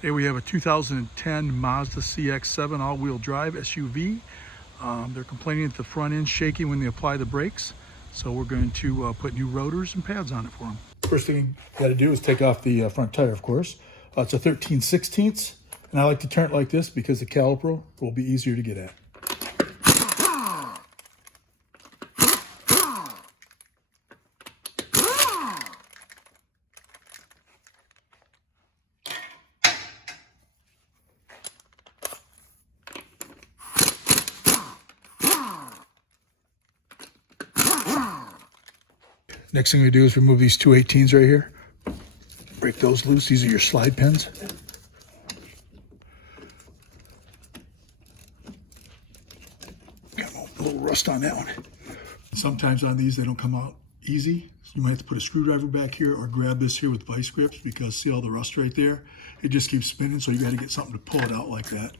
Today we have a 2010 Mazda CX-7 all-wheel drive SUV. They're complaining that the front end's shaky when they apply the brakes, so we're going to put new rotors and pads on it for them. First thing you got to do is take off the front tire, of course. It's a 13/16, and I like to turn it like this because the caliper will be easier to get at. Next thing we do is remove these two 18s right here. Break those loose. These are your slide pins. Got a little rust on that one. Sometimes on these they don't come out easy. So you might have to put a screwdriver back here or grab this here with vice grips, because see all the rust right there? It just keeps spinning, so you got to get something to pull it out like that.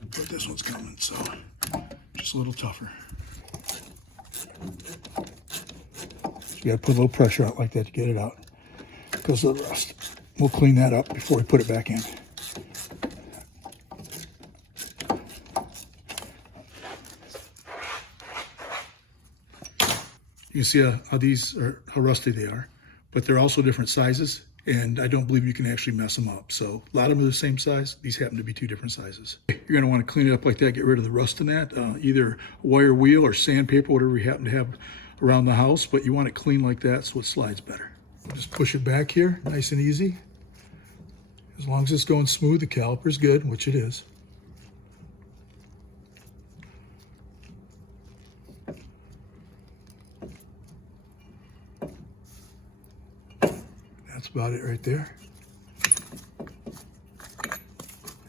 But this one's coming, so just a little tougher. You got to put a little pressure out like that to get it out because of the rust. We'll clean that up before we put it back in. You can see how rusty they are, but they're also different sizes, and I don't believe you can actually mess them up. So a lot of them are the same size. These happen to be two different sizes. You're going to want to clean it up like that, get rid of the rust in that, either wire wheel or sandpaper, whatever you happen to have around the house, but you want it clean like that so it slides better. Just push it back here, nice and easy. As long as it's going smooth, the caliper's good, which it is. That's about it right there.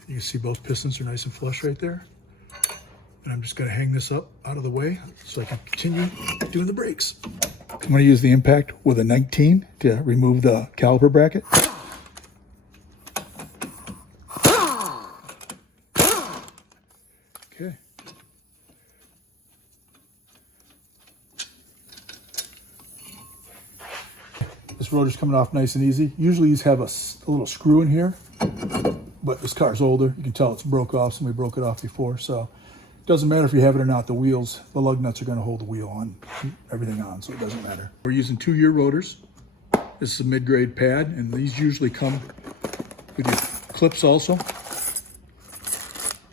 You can see both pistons are nice and flush right there. And I'm just going to hang this up out of the way so I can continue doing the brakes. I'm going to use the impact with a 19 to remove the caliper bracket. Okay. This rotor's coming off nice and easy. Usually these have a little screw in here, but this car's older. You can tell it's broke off. Somebody broke it off before, so it doesn't matter if you have it or not. The wheels, the lug nuts are going to hold the wheel on, everything on, so it doesn't matter. We're using 2-year rotors. This is a mid-grade pad, and these usually come with your clips also.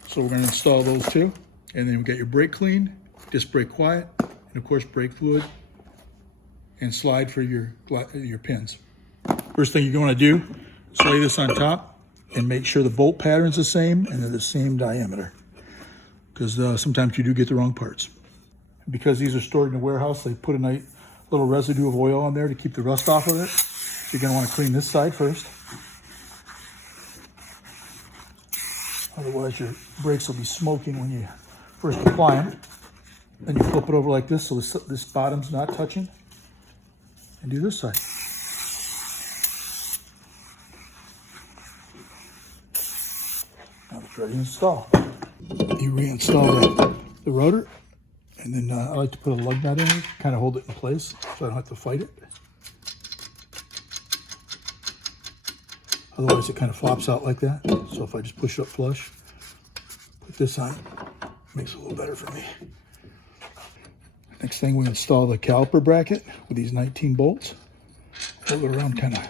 So we're going to install those too. And then we got your brake clean, disc brake quiet, and of course brake fluid, and slide for your pins. First thing you're going to do is lay this on top and make sure the bolt pattern's the same and they're the same diameter, because sometimes you do get the wrong parts. Because these are stored in a warehouse, they put a nice little residue of oil on there to keep the rust off of it. So you're going to want to clean this side first. Otherwise your brakes will be smoking when you first apply them. Then you flip it over like this so this bottom's not touching. And do this side. Now it's ready to install. You reinstall the rotor, and then I like to put a lug nut in it, kind of hold it in place so I don't have to fight it. Otherwise it kind of flops out like that. So if I just push it up flush, put this on, it makes it a little better for me. Next thing, we install the caliper bracket with these 19 bolts. Hold it around, kind of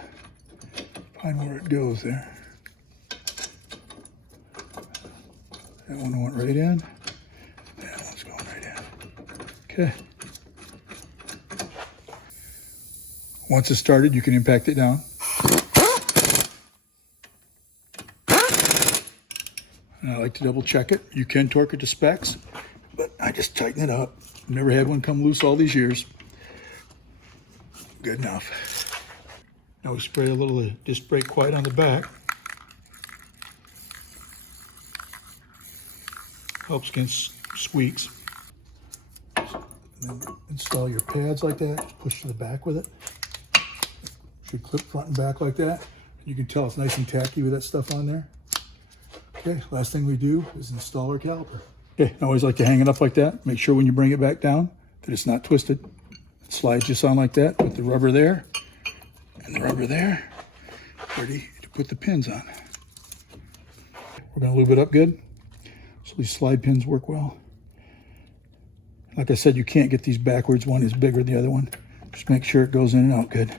find where it goes there. That one went right in. That one's going right in. Okay. Once it's started, you can impact it down. And I like to double check it. You can torque it to specs, but I just tighten it up. Never had one come loose all these years. Good enough. Now we spray a little disc brake quiet on the back. Helps against squeaks. And then install your pads like that. Just push to the back with it. Should clip front and back like that. You can tell it's nice and tacky with that stuff on there. Okay, last thing we do is install our caliper. Okay, I always like to hang it up like that. Make sure when you bring it back down that it's not twisted. It slides just on like that with the rubber there and the rubber there. Ready to put the pins on. We're going to lube it up good so these slide pins work well. Like I said, you can't get these backwards. One is bigger than the other one. Just make sure it goes in and out good,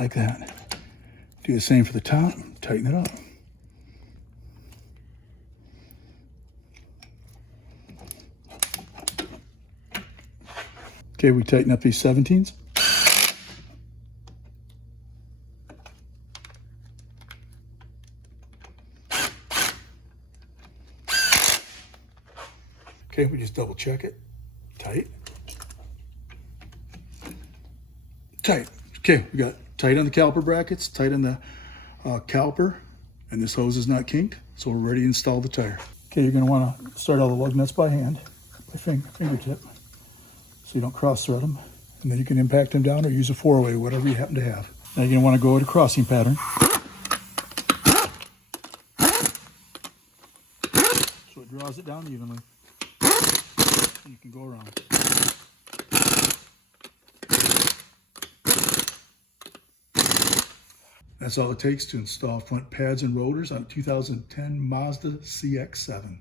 like that. Do the same for the top, tighten it up. Okay, we tighten up these 17s. Okay, we just double check it. Tight. Tight. Okay, we got tight on the caliper brackets, tight on the caliper, and this hose is not kinked, so we're ready to install the tire. Okay, you're going to want to start all the lug nuts by hand, by fingertip, so you don't cross thread them, and then you can impact them down or use a 4-way, whatever you happen to have. Now you're going to want to go at a crossing pattern. So it draws it down evenly. And you can go around. That's all it takes to install front pads and rotors on a 2010 Mazda CX-7.